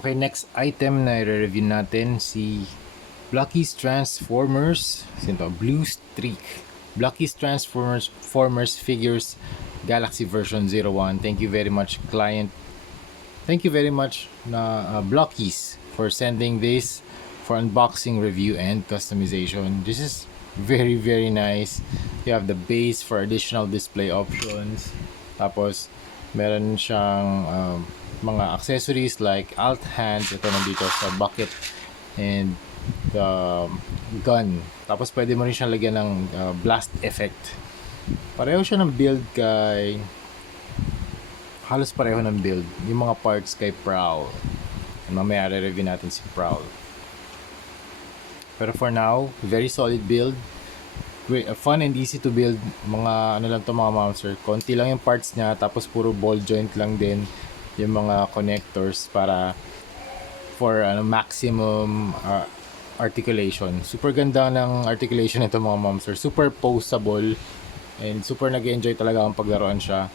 Okay, next item na i-review natin si Blocky's Transformers. Sino to? Blue Streak. Blocky's Transformers Figures Galaxy version 01. Thank you very much, client. Thank you very much na Blocky's for sending this for unboxing, review, and customization. This is very nice. You have the base for additional display options. Tapos meron siyang mga accessories like alt hands. Ito nandito sa bucket and the gun. Tapos pwede mo rin siyang lagyan ng blast effect. Pareho siya ng build kay halos pareho ng build. Yung mga parts kay Prowl. Mamaya re-review natin si Prowl. Pero for now, very solid build. Great, fun and easy to build. Mga ano lang to mga monster. Konti lang yung parts niya. Tapos puro ball joint lang din yung mga connectors para for maximum articulation. Super ganda ng articulation nito mga monster. Super poseable and super nag-enjoy talaga ang paglaruan siya.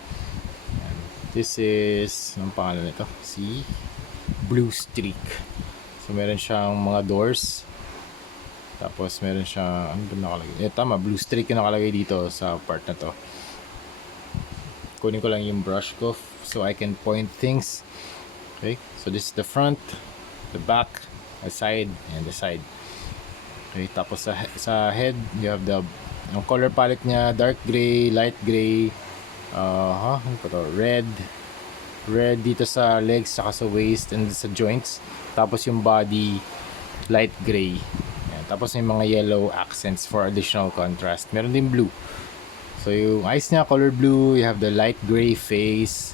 This is, anong pangalan nito? Si Blue Streak. So meron siyang mga doors. Tapos meron siyang, ano ba nakalagay? Tama, Blue Streak yung nakalagay dito sa part na to. Kunin ko lang yung brush ko so I can point things. Okay, so this is the front, the back, the side, and the side. Okay, tapos sa head, you have the color palette niya, dark gray, light gray, ano pa to? Red dito sa legs, saka sa waist and sa joints. Tapos yung body, light gray. Ayan. Tapos may mga yellow accents for additional contrast. Meron din blue. So yung eyes niya, color blue. You have the light gray face,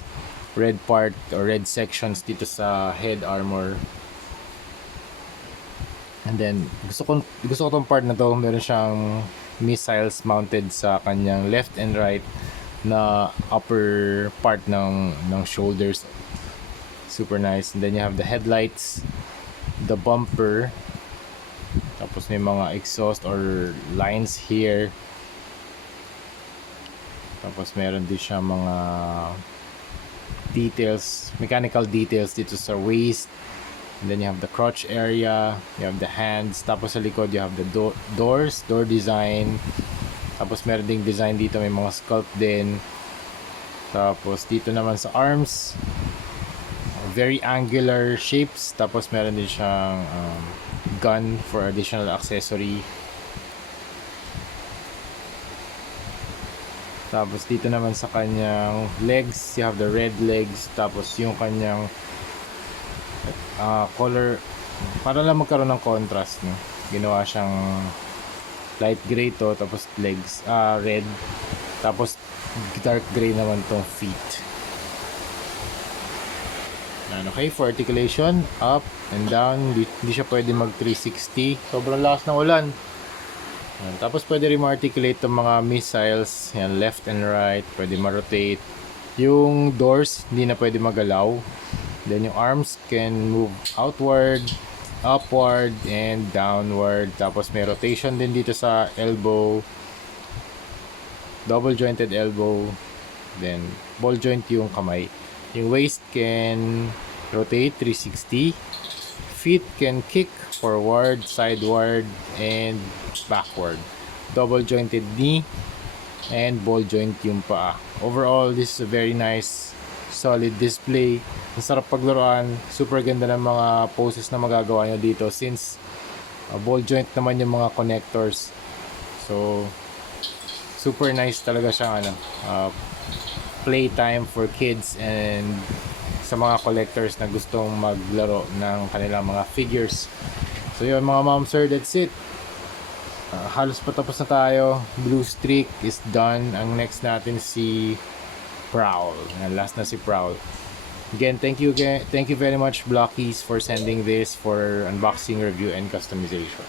red part or red sections dito sa head armor. And then gusto ko tong part na to. Meron siyang missiles mounted sa kanyang left and right na upper part ng shoulders. Super nice. And then you have the headlights, the bumper, tapos may mga exhaust or lines here. Tapos meron din siya mga details, mechanical details dito sa waist. And then you have the crotch area, you have the hands, tapos sa likod you have the door design. Tapos meron ding design dito, may mga sculpt din. Tapos dito naman sa arms, very angular shapes. Tapos meron din siyang gun for additional accessory. Tapos dito naman sa kanyang legs, you have the red legs. Tapos yung kanyang color, para lang magkaroon ng contrast, no? Ginawa siyang light gray to, tapos legs red, tapos dark gray naman tong feet. Okay, for articulation, up and down, hindi siya pwede mag 360, sobrang lakas ng ulan. Tapos pwede rin ma-articulate tong mga missiles, yan, left and right, pwede ma-rotate. Yung doors hindi na pwede magalaw. Then yung arms can move outward, upward, and downward. Tapos may rotation din dito sa elbow, double jointed elbow, then ball joint yung kamay. Yung waist can rotate 360, feet can kick forward, sideward, and backward, double jointed knee, and ball joint yung paa. Overall, this is a very nice solid display. Ang sarap paglaruan, super ganda ng mga poses na magagawa nyo dito since ball joint naman yung mga connectors. So super nice talaga siyang playtime for kids and sa mga collectors na gustong maglaro ng kanilang mga figures. So yun mga momsir, that's it. Halos patapos na tayo. Blue Streak is done. Ang next natin si Prowl. Last na si Prowl. Again, thank you very much Blockies for sending this for unboxing, review, and customization.